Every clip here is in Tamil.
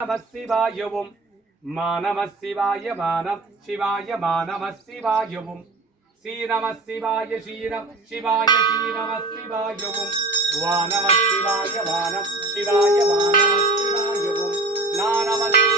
శివాయవం మానమ శివాయ మానవ శివాయ మానమ శివాయవం శ్రీరమ శివాయ శ్రీరం శివాయ శ్రీరమ శివాయవం వానమ శివాయ వానం శివాయ వానమ శివాయవం నానమ శివ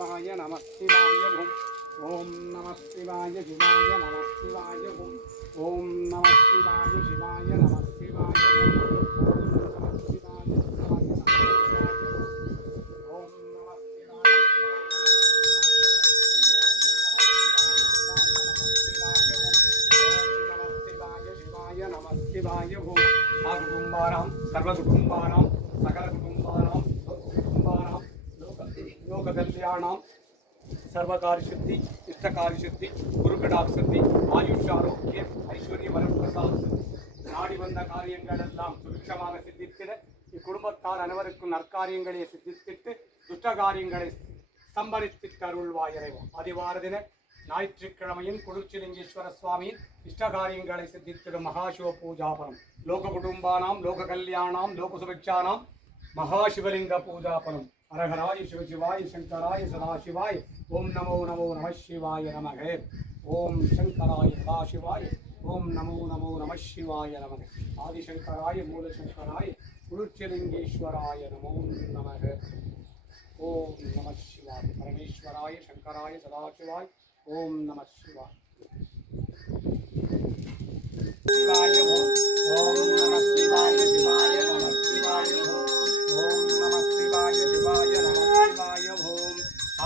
ஓம் நம சிவாய சிவாய நம சிவாய ஓம் ஓம் நம சிவாய சிவாய நம சிவாய ஓம் நம சிவாய சிவாய நம சிவாய ஓம் நம சிவாய சிவாய நம சிவாய ஓம் குடும்பானாம் சர்வ குடும்பானாம் சகல குடும்பானாம் குடும்பானாம் சர்வகல்யாணாம் சர்வகாரிசித்தி இஷ்டகாரிசித்தி குருகடாக்ஷத்தி ஆயுஷாரோக்கிய ஐஸ்வர்ய வரம் பிரசாத் நாடி வந்த காரியங்கள் எல்லாம் சுபிக்ஷமாக சித்தித்திட இக்குடும்பத்தார் அனைவருக்கும் நற்காரியங்களை சித்தித்திட்டு துஷ்ட காரியங்களை சம்பரித்து அருள்வாய் இறைவன் அதிவாரதின ஞாயிற்றுக்கிழமையின் குளிர்ச்சிலிங்கேஸ்வர சுவாமியின் இஷ்டகாரியங்களை சித்தித்திடும் மகாசிவ பூஜாபனம் லோக குடும்பானாம் லோக கல்யாணாம் லோக சுபிக்ஷானாம் மகாசிவலிங்க பூஜாபனம் அரகராய சிவசிவாய சங்கராய சதாசிவாய். ஓம் நமோ நமோ நம சிவாய நமக. ஓம் சங்கராய சதாசிவாய். ஓம் நமோ நமோ நம சிவாய நமக. ஆதிசங்கராய மூலசங்கராய குருச்சலிங்கேஸ்வராய நமோ நமக. ஓம் நம சிவாய. பரமேஸ்வராய சங்கராய சதாசிவாய். ஓம் நம சிவாய. சிவாய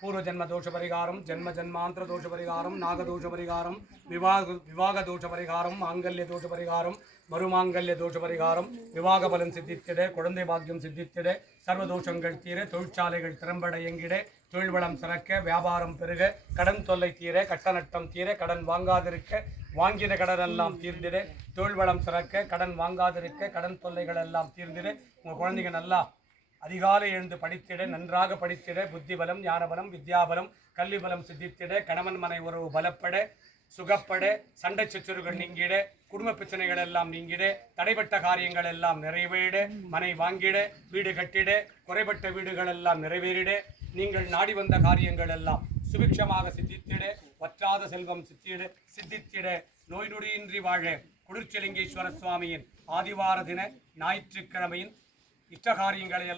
லோக பரிகாரம் தோஷ பரிகாரம் பூர்வ ஜென்ம தோஷ பரிகாரம் ஜென்ம ஜென்மாந்திர தோஷ பரிகாரம் பரிகாரம் விவாக விவாக தோஷ பரிகாரம் மாங்கல்ய தோஷ பரிகாரம் மறுமாங்கல்ய தோஷ பரிகாரம் விவாக பலன் சித்தித்திட குழந்தை பாக்கியம் சித்தித்திட சர்வ தோஷங்கள் தீர தொழிற்சாலைகள் திறம்பட எங்கிட தொழில் வளம் சிறக்க வியாபாரம் பெருக கடன் தொல்லை தீர கட்ட நட்டம் தீர கடன் வாங்காதிருக்க வாங்கின கடன் எல்லாம் தீர்ந்திட தொழில் வளம் சிறக்க கடன் வாங்காதிருக்க கடன் தொல்லைகள் எல்லாம் தீர்ந்திட. உங்கள் குழந்தைங்க நல்லா அதிகாலை எழுந்து படித்திட நன்றாக படித்திட புத்தி பலம் வித்யாபலம் கல்வி பலம் சித்தித்திட கணவன் மனை உறவு பலப்பட சுகப்பட சண்டை சச்சுறுகள் நீங்கிட குடும்ப பிரச்சனைகள் எல்லாம் நீங்கிட தடைப்பட்ட காரியங்கள் எல்லாம் நிறைவேற மனை வாங்கிட வீடு கட்டிட குறைபட்ட வீடுகள் எல்லாம் நிறைவேறிட நீங்கள் நாடி வந்த காரியங்கள் எல்லாம் சுபிக்ஷமாக சித்தித்திட வற்றாத செல்வம் சித்திட சித்தித்திட. நோய் நொடியின்றி வாழ குளிர்ச்சலிங்கேஸ்வர சுவாமியின் ஆதிவார தின ஞாயிற்றுக்கிழமையின் இஷ்ட காரியங்களை எல்லாம்